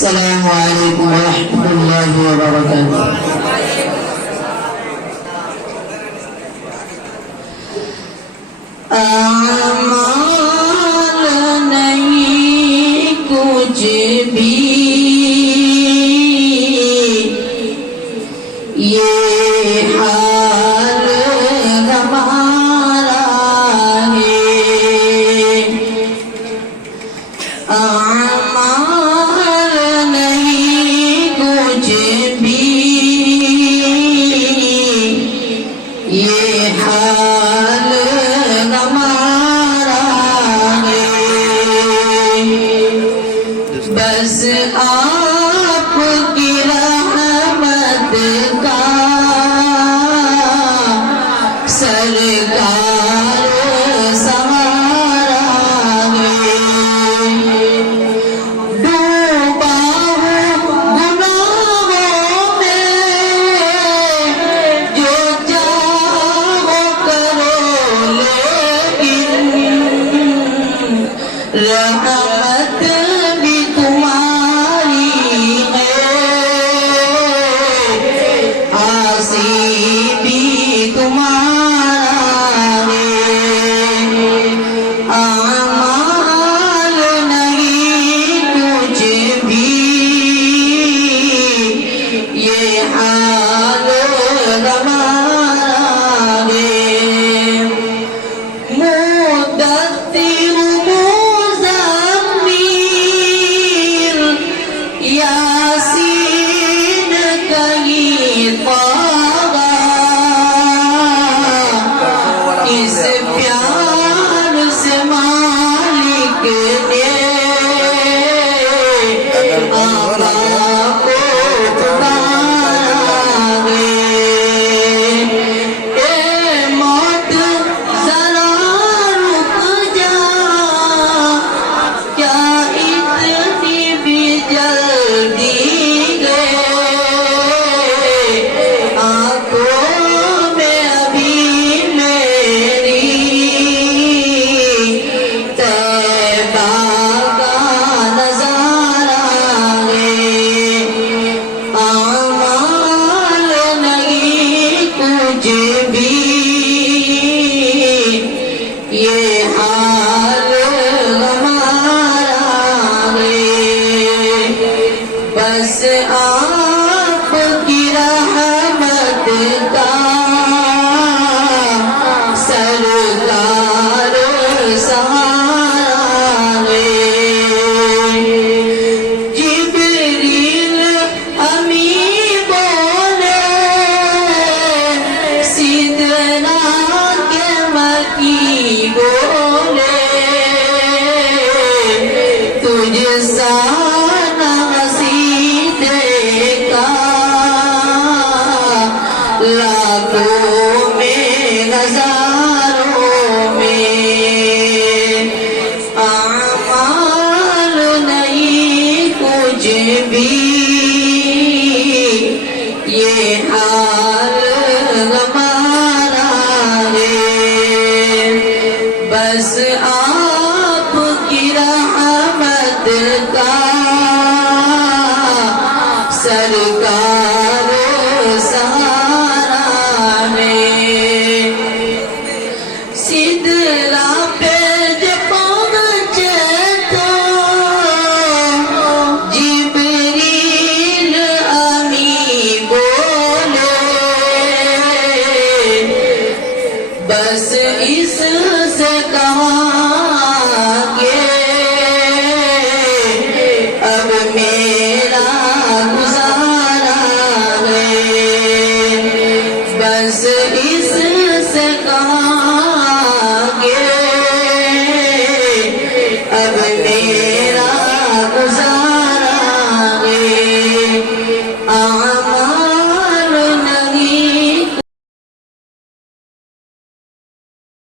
السلام عليكم ورحمة الله وبركاته। आमाल नहीं कुछ भी ये हाल हमारा है। आमाल नहीं कुछ भी ये हाल हमारा है। बस आपकी रहमत का सरकार सहारा है। डूबा हूँ गुनाहों में, जो चाहो करो, लेकिन रहमत भी तुम्हारी है, आसी भी तुम्हारा है। आमाल नहीं कुछ भी ये हाल हमारा है। मुद्दत्तिर मुज़म्मिल यासीन कहीं पागा, इस प्यार से मालिक ने आका को पुकारा है। ए मौत जरा रुक जा, क्या इतनी भी जल्दी है। आंखों में अभी मेरी तैबा का नजारा है। आमाल नहीं कुछ भी ये हाल हमारा है। बस आपकी रहमत का सरकार सहारा है। जिब्रील अमी बोले, सिदरा के मकी बोले, तुझ सा देखा लाखों में हजारों में। आमाल नहीं कुछ भी ये हाल हमारा है। बस आपकी रहमत का सरकार सहारा है। सिदरा पे जब पहुंचे तो जिब्रील अमी बोले, बस इससे कहा के अब मेरा गुजारा है। बस